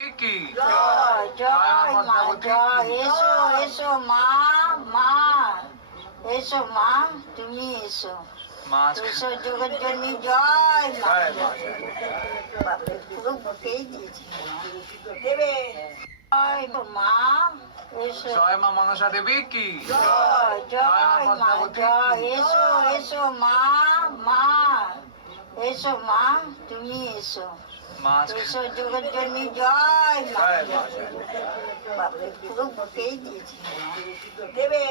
কি জয় জয় মা জয় এসো এসো মা মা এসো মা তুমি এসো মা এসো জগৎজননী জয় মা জয় মা। বাপরে পুরো বুকেই দিয়েছি দেবে জয় মা এসো জয় মা মনসা দেবী কি জয় জয় মা জয় এসো এসো মা মা এসো মা তুমি এসো মা এসো জগৎজননী জয় মা জয় মা। বাপরে পুরো বুকেই দিয়েছি দেবে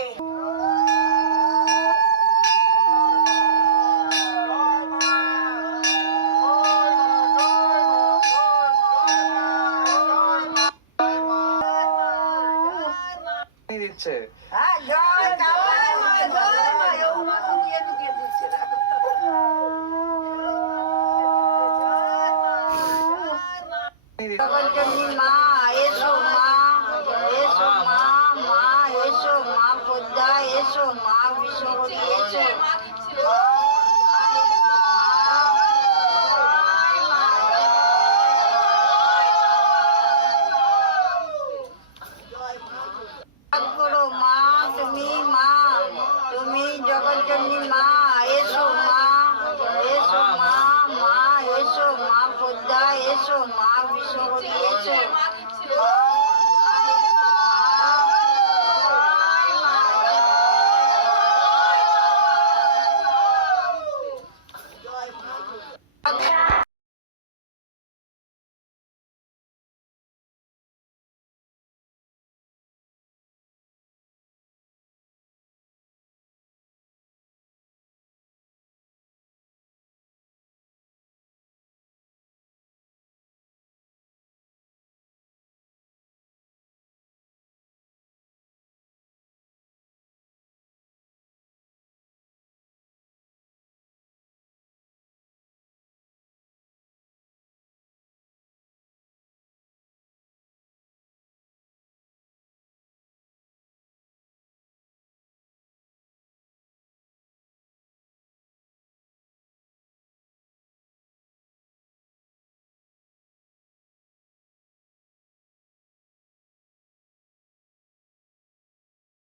দিচ্ছে হ্যাঁ জয় জয় মা জয় মা ও মা দুনিয়া দুনিয়া দিচ্ছে জগৎজননী মা এসো মা এসো মা মা এসো মা পদ্মা এসো মা বিশ্বহরি এসো করো মা তুমি মা তুমি জগৎজননী মা এসো মা এসো মা মা এসো মা পদ্মা এসো মা বিশ্বহরি এসো